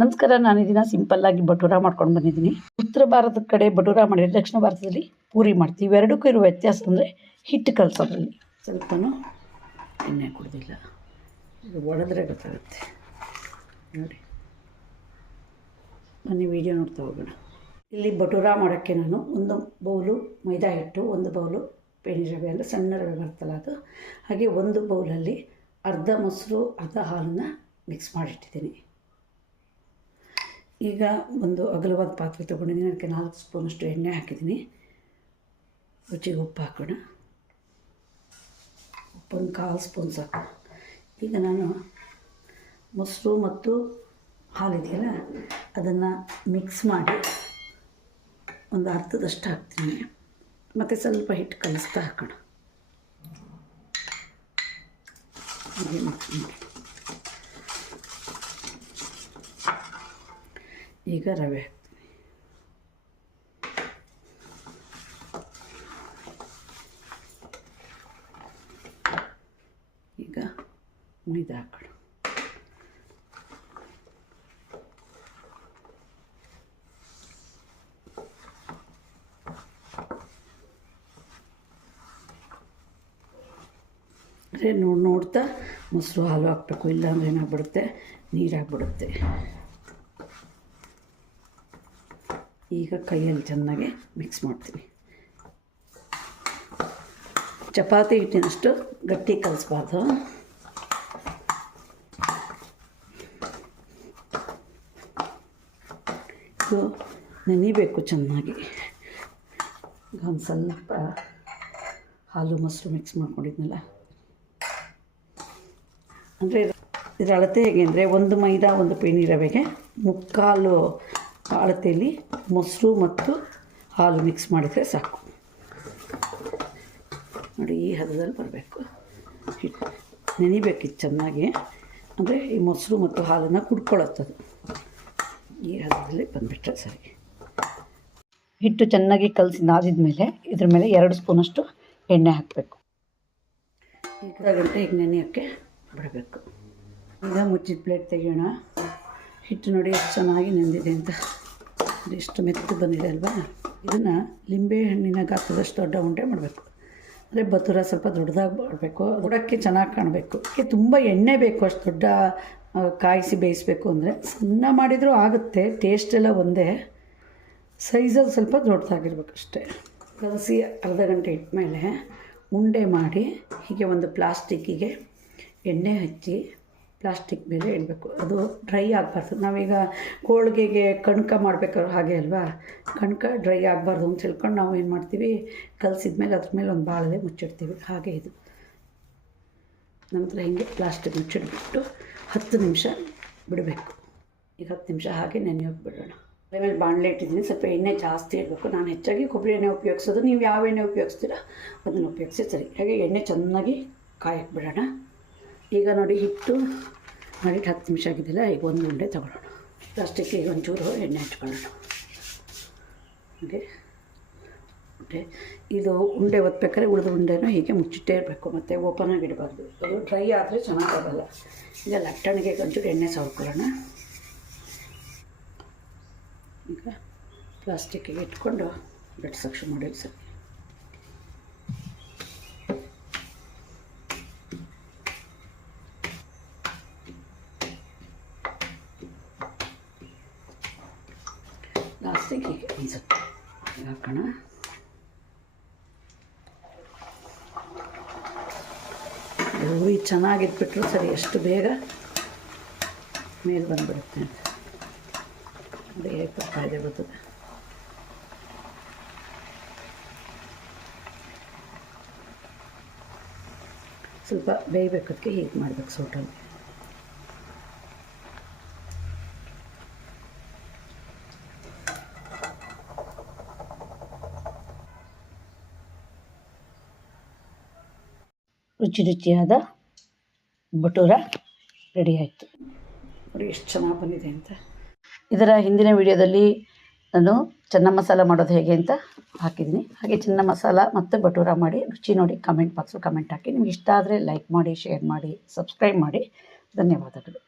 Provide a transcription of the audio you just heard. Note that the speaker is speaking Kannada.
ನಮಸ್ಕಾರ, ನಾನು ಇದನ್ನ ಸಿಂಪಲ್ಲಾಗಿ ಬಟೂರ ಮಾಡ್ಕೊಂಡು ಬಂದಿದ್ದೀನಿ. ಉತ್ತರ ಭಾರತದ ಕಡೆ ಬಟೂರ ಮಾಡಿದ್ರೆ ದಕ್ಷಿಣ ಭಾರತದಲ್ಲಿ ಪೂರಿ ಮಾಡ್ತೀವಿ. ಇವೆರಡಕ್ಕೂ ಇರೋ ವ್ಯತ್ಯಾಸ ಅಂದರೆ ಹಿಟ್ಟು ಕಲಸೋದ್ರಲ್ಲಿ. ಸ್ವಲ್ಪನೂ ಎಣ್ಣೆ ಕೊಡೋದಿಲ್ಲ, ಇದು ಒಡೆದ್ರೆ ಗೊತ್ತಾಗುತ್ತೆ ನೋಡಿ. ಬನ್ನಿ ವಿಡಿಯೋ ನೋಡ್ತಾ ಹೋಗೋಣ. ಇಲ್ಲಿ ಬಟೂರ ಮಾಡೋಕ್ಕೆ ನಾನು ಒಂದು ಬೌಲು ಮೈದಾ ಹಿಟ್ಟು, ಒಂದು ಬೌಲು ಪೇಣಿ ರವೆ ಅಂದರೆ ಸಣ್ಣ ರವೆ ಬರ್ತಲ್ಲ ಅದು, ಹಾಗೆ ಒಂದು ಬೌಲಲ್ಲಿ ಅರ್ಧ ಮೊಸರು ಅರ್ಧ ಹಾಲನ್ನು ಮಿಕ್ಸ್ ಮಾಡಿಟ್ಟಿದ್ದೀನಿ. ಈಗ ಒಂದು ಅಗಲವಾದ ಪಾತ್ರೆ ತೊಗೊಂಡಿದ್ದೀನಿ, ಅದಕ್ಕೆ 4 ಸ್ಪೂನಷ್ಟು ಎಣ್ಣೆ ಹಾಕಿದ್ದೀನಿ. ರುಚಿಗೆ ಉಪ್ಪು ಹಾಕೋಣ. ಉಪ್ಪೊಂದು 1/4 ಸ್ಪೂನ್ ಸಾಕು. ಈಗ ನಾನು ಮೊಸರು ಮತ್ತು ಹಾಲಿದೆಯಲ್ಲ ಅದನ್ನು ಮಿಕ್ಸ್ ಮಾಡಿ ಒಂದು ಅರ್ಧದಷ್ಟು ಹಾಕ್ತೀನಿ. ಮತ್ತು ಸ್ವಲ್ಪ ಹಿಟ್ಟು ಕಲಿಸ್ತಾ ಹಾಕೋಣ. ಹಾಗೆ ಮಿಕ್ಸ್ ಮಾಡಿ. ಈಗ ರವೆ ಹಾಕ್ತೀನಿ. ಈಗ ಮೈದಾ ಹಾಕೋಣ. ಅಂದರೆ ನೋಡ್ತಾ ಮೊಸರು ಹಾಲು ಹಾಕಬೇಕು, ಇಲ್ಲಾಂದ್ರೆ ಏನಾಗ್ಬಿಡುತ್ತೆ, ನೀರಾಗ್ಬಿಡುತ್ತೆ. ಈಗ ಕೈಯಲ್ಲಿ ಚೆನ್ನಾಗಿ ಮಿಕ್ಸ್ ಮಾಡ್ತೀನಿ. ಚಪಾತಿ ಹಿಟ್ಟಿನಷ್ಟು ಗಟ್ಟಿ ಕಲಿಸ್ಬಾರ್ದು. ಇದು ನೆನಿಬೇಕು ಚೆನ್ನಾಗಿ. ಈಗ ಒಂದು ಸ್ವಲ್ಪ ಹಾಲು ಮೊಸರು ಮಿಕ್ಸ್ ಮಾಡ್ಕೊಂಡಿದ್ನಲ್ಲ, ಅಂದರೆ ಇದರ ಅಳತೆ ಹೇಗೆ ಅಂದರೆ ಒಂದು ಮೈದಾ ಒಂದು ಪೇಣಿ ರವೆಗೆ 3/4 ಅಳತೆಯಲ್ಲಿ ಮೊಸರು ಮತ್ತು ಹಾಲು ಮಿಕ್ಸ್ ಮಾಡಿದರೆ ಸಾಕು ನೋಡಿ. ಈ ಹದದಲ್ಲಿ ಬರಬೇಕು. ಹಿಟ್ಟು ನೆನಿಬೇಕಿತ್ತು ಚೆನ್ನಾಗಿ, ಅಂದರೆ ಈ ಮೊಸರು ಮತ್ತು ಹಾಲನ್ನು ಕುಡ್ಕೊಳ್ಳುತ್ತದು. ಈ ಹದದಲ್ಲಿ ಬಂದುಬಿಟ್ರೆ ಸರಿ. ಹಿಟ್ಟು ಚೆನ್ನಾಗಿ ಕಲಸಿ ನಾದಿದ ಮೇಲೆ ಇದ್ರ ಮೇಲೆ 2 ಸ್ಪೂನಷ್ಟು ಎಣ್ಣೆ ಹಾಕಬೇಕು. ಈಗ ಗಂಟೆ ಈಗ ನೆನೆಯೋಕ್ಕೆ ಬಿಡಬೇಕು. ಈಗ ಮುಚ್ಚಿದ ಪ್ಲೇಟ್ ತೆಗೆಯೋಣ. ಹಿಟ್ಟು ನೋಡಿ ಎಷ್ಟು ಚೆನ್ನಾಗಿ ನೆಂದಿದೆ ಅಂತ, ಎಷ್ಟು ಮೆತ್ತು ಬಂದಿದೆ ಅಲ್ವಾ. ಇದನ್ನು ಲಿಂಬೆ ಹಣ್ಣಿನ ಗಾತ್ರದಷ್ಟು ದೊಡ್ಡ ಉಂಡೆ ಮಾಡಬೇಕು. ಅಂದರೆ ಬತೂರ ಸ್ವಲ್ಪ ದೊಡ್ಡದಾಗಿ ಮಾಡಬೇಕು, ನೋಡೋಕ್ಕೆ ಚೆನ್ನಾಗಿ ಕಾಣಬೇಕು. ಇದಕ್ಕೆ ತುಂಬ ಎಣ್ಣೆ ಬೇಕು, ಅಷ್ಟು ದೊಡ್ಡ ಕಾಯಿಸಿ ಬೇಯಿಸಬೇಕು ಅಂದರೆ. ಸಣ್ಣ ಮಾಡಿದರೂ ಆಗುತ್ತೆ, ಟೇಸ್ಟ್ ಎಲ್ಲ ಒಂದೇ. ಸೈಜಲ್ಲಿ ಸ್ವಲ್ಪ ದೊಡ್ಡದಾಗಿರ್ಬೇಕು ಅಷ್ಟೇ. ಕಲಸಿ ಅರ್ಧ ಗಂಟೆ ಇಟ್ಮೇಲೆ ಉಂಡೆ ಮಾಡಿ ಹೀಗೆ ಒಂದು ಪ್ಲಾಸ್ಟಿಕ್ಕಿಗೆ ಎಣ್ಣೆ ಹಚ್ಚಿ ಪ್ಲಾಸ್ಟಿಕ್ ಮೇಲೆ ಇಡಬೇಕು. ಅದು ಡ್ರೈ ಆಗಬಾರ್ದು. ನಾವೀಗ ಹೋಳಿಗೆಗೆ ಕಣ್ಕ ಮಾಡಬೇಕಾದ್ರೆ ಹಾಗೆ ಅಲ್ವಾ, ಕಣ್ಕ ಡ್ರೈ ಆಗಬಾರ್ದು ಅಂತ ಹೇಳ್ಕೊಂಡು ನಾವು ಏನು ಮಾಡ್ತೀವಿ, ಕಲಸಿದ ಮೇಲೆ ಅದ್ರ ಮೇಲೆ ಒಂದು ಬಾಳಲೆ ಮುಚ್ಚಿಡ್ತೀವಿ. ಹಾಗೆ ಇದು ನಂತರ ಹೀಗೆ ಪ್ಲಾಸ್ಟಿಕ್ ಮುಚ್ಚಿಡ್ಬಿಟ್ಟು 10 ನಿಮಿಷ ಬಿಡಬೇಕು. ಈಗ 10 ನಿಮಿಷ ಹಾಗೆ ನೆನೆಯೋಕೆ ಬಿಡೋಣ. ಆಮೇಲೆ ಬಾಣಲೆ ಇಟ್ಟಿದ್ದೀನಿ, ಸ್ವಲ್ಪ ಎಣ್ಣೆ ಜಾಸ್ತಿ ಇರಬೇಕು. ನಾನು ಹೆಚ್ಚಾಗಿ ಕೊಬ್ಬರಿ ಎಣ್ಣೆ ಉಪಯೋಗಿಸೋದು, ನೀವು ಯಾವ ಎಣ್ಣೆ ಉಪಯೋಗಿಸ್ತೀರ ಅದನ್ನು ಉಪಯೋಗಿಸಿ ಸರಿ. ಹಾಗೆ ಎಣ್ಣೆ ಚೆನ್ನಾಗಿ ಕಾಯಕ್ಕೆ ಬಿಡೋಣ. ಈಗ ನೋಡಿ ಹಿಟ್ಟು ಮಾಡಿಟ್ಟು 10 ನಿಮಿಷ ಆಗಿದ್ದಿಲ್ಲ. ಈಗ ಒಂದು ಉಂಡೆ ತೊಗೊಳ್ಳೋಣ. ಪ್ಲಾಸ್ಟಿಕ್ಕಿಗೆ ಒಂಚೂರು ಎಣ್ಣೆ ಹಚ್ಕೊಳ್ಳೋಣ. ಹಾಗೆ ಉಂಡೆ, ಇದು ಉಂಡೆ ಒತ್ತಬೇಕಾದ್ರೆ ಉಳಿದ ಉಂಡೆನೂ ಹೀಗೆ ಮುಚ್ಚಿಟ್ಟೇ ಇರಬೇಕು, ಮತ್ತು ಓಪನಾಗಿ ಇಡಬಾರ್ದು. ಅದು ಡ್ರೈ ಆದರೆ ಚೆನ್ನಾಗಾಗಲ್ಲ. ಈಗ ಲಟ್ಟಣಿಗೆ ಒಂಚೂರು ಎಣ್ಣೆ ಸವರ್ಕೊಳ್ಳೋಣ. ಈಗ ಪ್ಲಾಸ್ಟಿಕ್ಕಿಗೆ ಇಟ್ಕೊಂಡು ಲಟ್ಸಕ್ಕೆ ಮಾಡಿ ಸರಿ. ಲಾಸ್ಟಿಗೆ ಹೀಗೆ ಒಂದು ಸ್ವಲ್ಪ ಹಾಕೋಣ. ಉರಿ ಚೆನ್ನಾಗಿಟ್ಬಿಟ್ರು ಸರಿ, ಎಷ್ಟು ಬೇಗ ಮೇಲೆ ಬಂದುಬಿಡುತ್ತೆ ಅಂತ. ಅದೇ ಫಾಯ್ದೆ ಬರ್ತದೆ. ಸ್ವಲ್ಪ ಬೇಯಬೇಕದಕ್ಕೆ ಹೀಗೆ ಮಾಡಬೇಕು ಸೋಟಲ್ಲಿ. ರುಚಿಯಾದ ಬಟೂರ ರೆಡಿ ಆಯಿತು. ನೋಡಿ ಎಷ್ಟು ಚೆನ್ನಾಗಿ ಬಂದಿದೆ ಅಂತ. ಇದರ ಹಿಂದಿನ ವಿಡಿಯೋದಲ್ಲಿ ನಾನು ಚೆನ್ನ ಮಸಾಲ ಮಾಡೋದು ಹೇಗೆ ಅಂತ ಹಾಕಿದ್ದೀನಿ. ಹಾಗೆ ಚೆನ್ನ ಮಸಾಲ ಮತ್ತು ಬಟೂರ ಮಾಡಿ ರುಚಿ ನೋಡಿ ಕಮೆಂಟ್ ಬಾಕ್ಸಲ್ಲಿ ಕಮೆಂಟ್ ಹಾಕಿ. ನಿಮ್ಗೆ ಇಷ್ಟ ಆದರೆ ಲೈಕ್ ಮಾಡಿ, ಶೇರ್ ಮಾಡಿ, ಸಬ್ಸ್ಕ್ರೈಬ್ ಮಾಡಿ. ಧನ್ಯವಾದಗಳು.